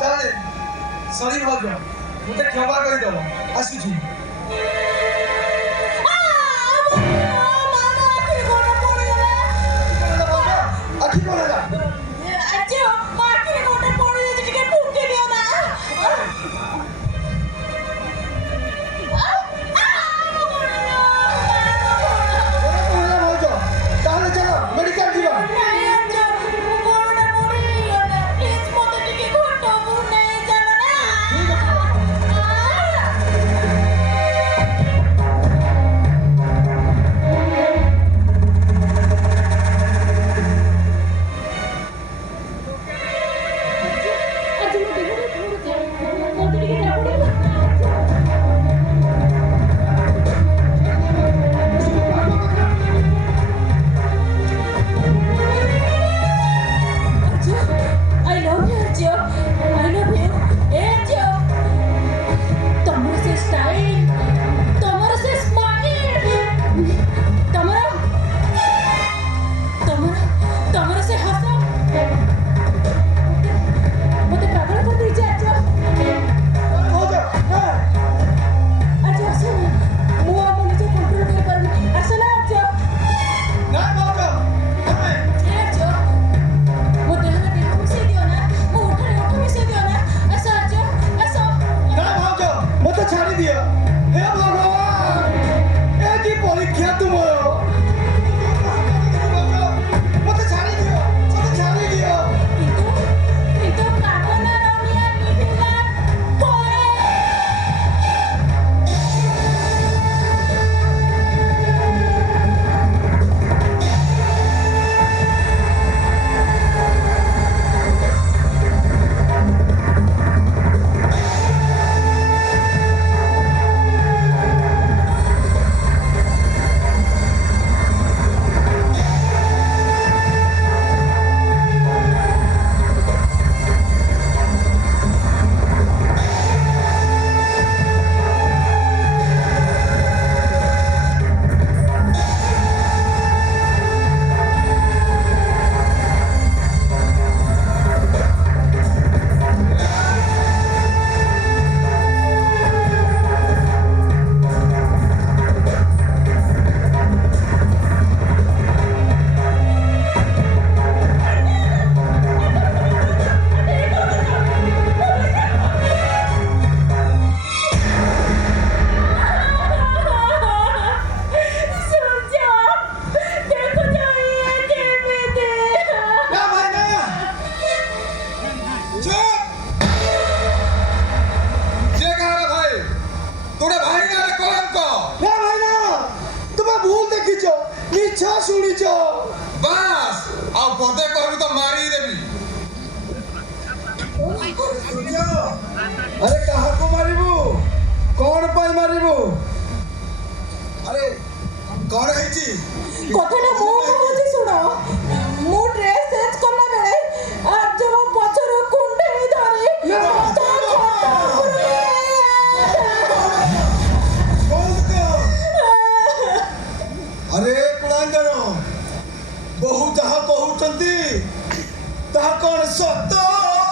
ତାହେଲେ ସରି ଭାଉଜ ମୋତେ କ୍ଷମା କରିଦେବ ଆସୁଛି। ଆଖି କଣ ହେଲା? ତାହେଲେ ଚାଲ ମେଡିକାଲ ଯିବା। अरे कहा को मारिबू कौन पाई मारिबू अरे कौन है जी कथाटा मो कहूची सुनो मो ड्रेस चेंज करला बेले आज जो पछरो कुंडे धरे अरे कुलांगर बहु जहा कहउचंती ता कौन सत्य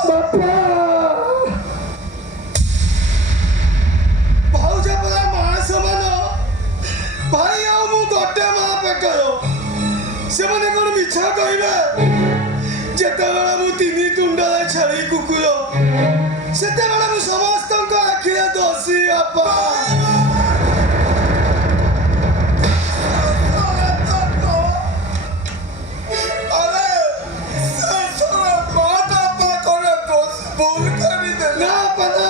बापा भाई आ मु गोटे मां पेटर से माने कोन मिछा कहिबे जेते बेला मु तिनी तुंडा छाड़ी कुकुर सेते बेला मु समस्त को आखिरे दोषी अपा अरे ससुर माता पा करे दोष भूल करी दे ना पता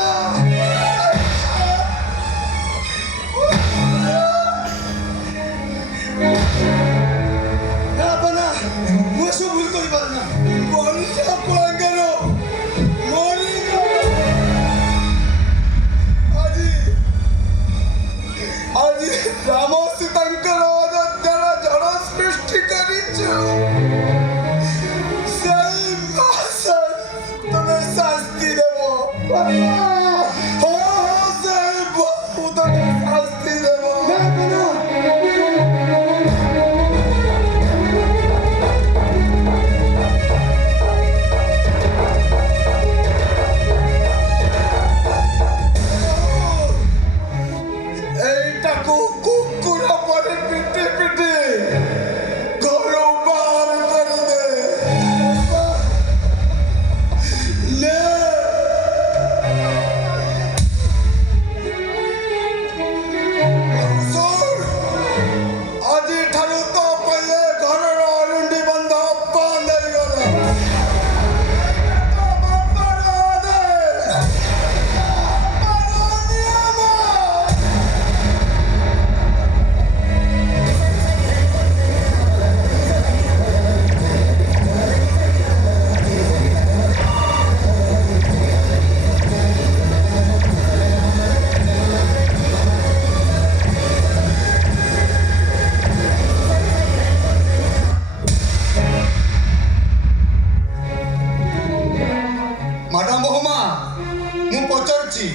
କରୁଛି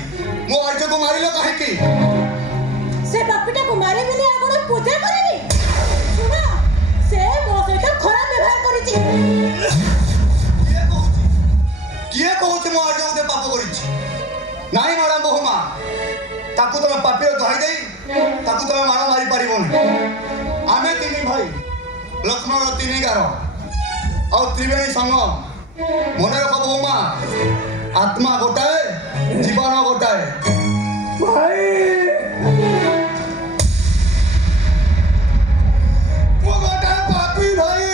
ମୋ ଅର୍ଜକୁ ମାରିଲ କାହିଁକି? ସେ ପାପିଟାକୁ ମାରିବିନି ଆଉ କଣ ପୂଜା କରିବି? ଶୁଣ, ସେ ମୋ ସହିତ ଖରାପ ବ୍ୟବହାର କରିଛି। କିଏ କହୁଛି ମୋ ଅର୍ଜ ଗୋଟେ ପାପ କରିଛି? ନାଇଁ ମ୍ୟାଡ଼ାମ ବୋହୁମା, ତାକୁ ତମେ ପାପିର ଧରି ଦେଇ ତାକୁ ତମେ ମାଡ଼ ମାରି ପାରିବନି। ଆମେ ତିନି ଭାଇ, ଲକ୍ଷ୍ମଣର ତିନି ଗାର ଆଉ ତ୍ରିବେଣୀ ସଂଘ। ମନେ ରଖ ବୋହୁମା, ଆତ୍ମା ଗୋଟାଏ, ଜୀବନ ଗୋଟାଏ। ଭାଇ ମୁଁ ଗୋଟାଏ ପାପୀ ଭାଇ,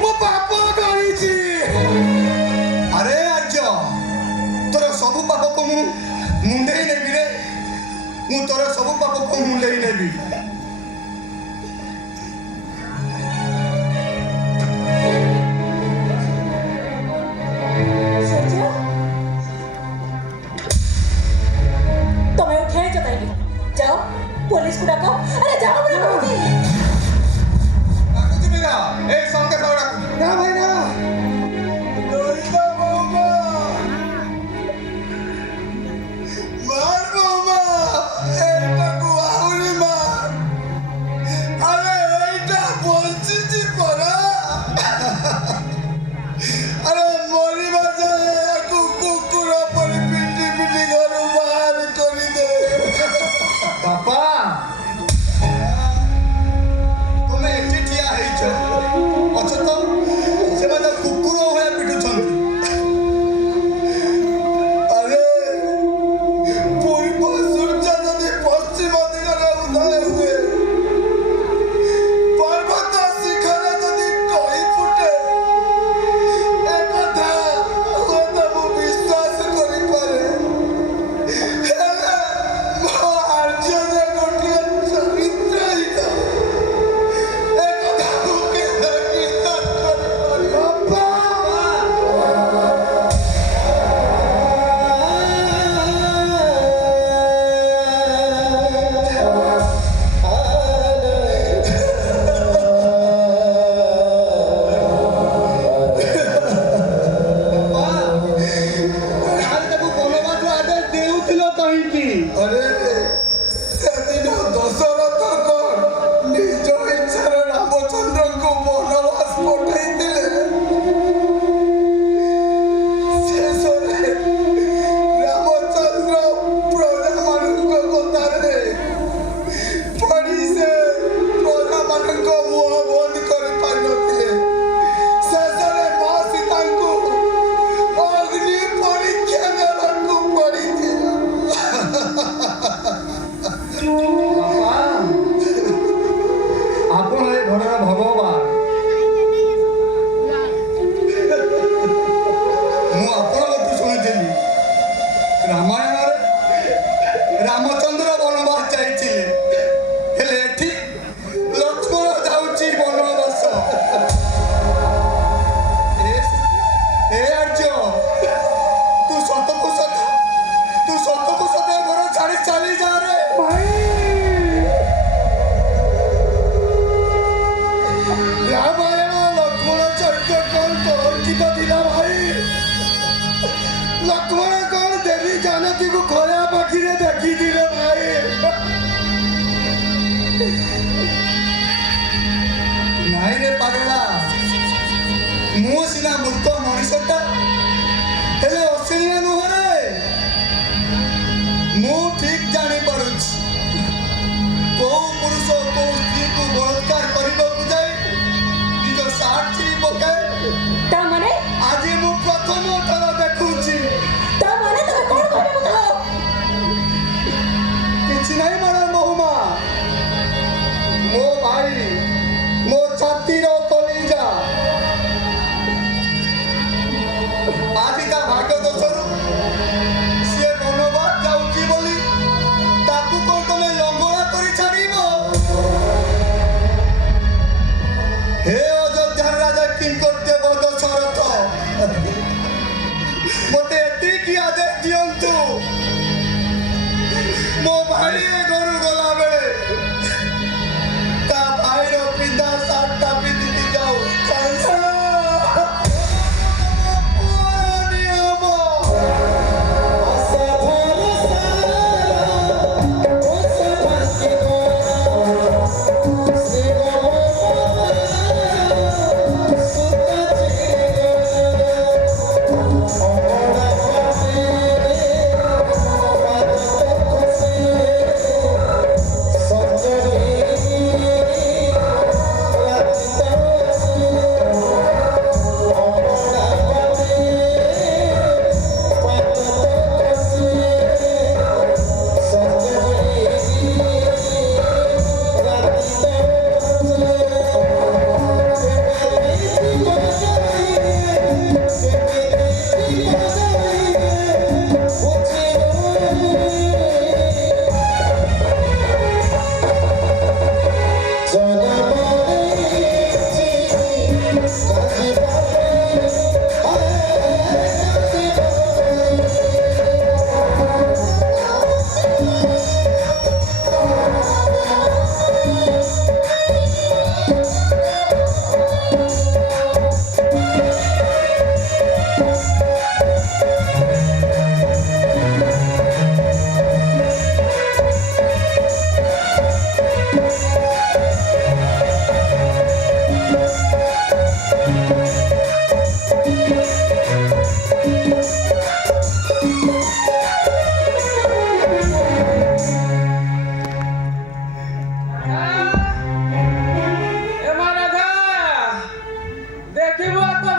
ମୁଁ ପାପ କରିଛି। ଆରେ ଆର୍ଯ୍ୟ, ତୋର ସବୁ ପାପକୁ ମୁଁ ମୁଣ୍ଡେଇ ନେବି ରେ। ମୁଁ ତୋର ସବୁ ପାପକୁ ମୁଣ୍ଡେଇ ନେବି। ସୂର୍ଯ୍ୟ, ତମେ ଉଠେଇଛ କାହିଁକି? ଯାଅ ପୋଲିସକୁ ଡାକ। ଆରେ ଯାଅ ବୋଲି କହୁଛି। ଡାକୁଛି ମୀରା, ଏଇ ସଙ୍ଗେ ସଙ୍ଗେ ଡାକୁଛି। ନା ଭାଇ ନା, ଦଇତା ବୋହୁମା, ମାର ବୋହୁମା, ଏଇଟାକୁ ଆହୁରି ମାର। ଆରେ ଏଇଟା ବଞ୍ଚିଛି ପରା। ଆରେ ମରିବା ଯାଏ ୟାକୁ କୁକୁର ପରି ପିଟି ପିଟି ଘରୁ ବାହାର କରିଦେ। ବାପା, ତୁମେ ଏଠି ଠିଆ ହେଇଛ ଅଛ ତ, ସେମାନେ କୁକୁର ଭଳିଆ ପିଟୁଛନ୍ତି। ଆରେ ପୂର୍ବ ସୂର୍ଯ୍ୟ ଯଦି ପଶ୍ଚିମ ଦିଗରେ ଉଦୟ ହୁଏ, ପର୍ବତ ଶିଖରେ ଯଦି କଇଁ ଫୁଟେ, ଏକଥା ହୁଏତ ମୁଁ ବିଶ୍ୱାସ କରିପାରେ। ହେଲେ ମୋ ଆର୍ଯ୍ୟ ଯେ ଗୋଟିଏ ଚରିତ୍ରହୀନ, ଏକଥା ମୁଁ କେବେ ବିଶ୍ୱାସ କରିପାରେ। ବାପା! ତାହେଲେ ତାକୁ ବନବାସର ଆଦେଶ ଦେଉଥିଲ କାହିଁକି? ଆରେ ସେଦିନ ଦଶରଥ ନିଜ ଇଚ୍ଛାରେ ରାମଚନ୍ଦ୍ରଙ୍କୁ ବନବାସ ପଠାଇଥିଲେ। ଶେଷରେ ରାମଚନ୍ଦ୍ର ପ୍ରଜାମାନଙ୍କ କଥାରେ ପଡ଼ି ସେ ପ୍ରଜାମାନଙ୍କ ମୁହଁ ବନ୍ଦ କରିପାରିନଥିଲେ। ଶେଷରେ ମା ସୀତାଙ୍କୁ ଅଗ୍ନି ପରୀକ୍ଷା ଦେବାକୁ ପଡ଼ିଥିଲା। ବାପା, ଆପଣ ଏ ଘରର ଭଗବାନ। ମୁଁ ଆପଣଙ୍କଠୁ ଶୁଣିଥିଲି ରାମାୟଣରେ ରାମଚନ୍ଦ୍ର ବନବାସ ଯାଇଥିଲେ, ହେଲେ ଏଠି ଲକ୍ଷ୍ମଣ ଯାଉଛି ବନବାସ। ଏ ଆର୍ଯ୍ୟ, ତୁ ସତକୁ ସତ ଏ ଘର ଛାଡ଼ି ଚାଲି ଯା ରେ। ରାମାୟଣ ଲକ୍ଷ୍ମଣ ଚରିତ୍ର କଣ କଳଙ୍କିତ ଥିଲା ଭାଇ। ଲକ୍ଷ୍ମଣ କଣ ଦେବୀ ଜାନକୀକୁ ଖରା ପାଖିରେ ଦେଖିଥିଲେ ଭାଇ। ନାଇଁ ରେ ପାଗଳା, ମୁଁ ସିନା ମୂର୍ଖ ମଣିଷଟା, ହେଲେ ଅଶିଣିଆ ନୁହଁ ରେ। ମୁଁ ଠିକ ଜାଣିପାରୁଛି କୋଉ ପୁରୁଷ କୋଉ ସ୍ତ୍ରୀକୁ ବଳାତ୍କାର କରିବାକୁ ଯାଇ ନିଜ ସାର୍ଟ ଚିରି ପକାଏ। ତା ମାନେ ଆଜି ମୁଁ ପ୍ରଥମ ଥର ଦେଖୁଛି। ତମେ କଣ କହିବାକୁ ଚାହ? କିଛି ନାହିଁ ମ୍ୟାଡ଼ାମ ବୋହୁମା, ମୋ ଭାଇ, ମୋ ଛାତିର କଲିଜା, ଆଜି ତା ଭାଗ୍ୟ ଦୋଷରୁ ସିଏ ବନବାସ ଯାଉଛି ବୋଲି ତାକୁ କଣ ତମେ ଲଙ୍ଗଳା କରି ଛାଡ଼ିବ? ହେ ଅଯୋଧ୍ୟାର ରାଜା କିଙ୍କର୍ଯ୍ୟ ଦଶରଥ, ମୋତେ ଏତିକି ଆଦେଶ ଦିଅନ୍ତୁ, ମୋ ଭାଇ ଏ ଘରୁ ଗଲା ବେଳେ ତା ଭାଇର ପିନ୍ଧା ସାର୍ଟଟା ପିନ୍ଧିକି ଯାଉ। ପୁଅର ନିୟମ। ଓଁ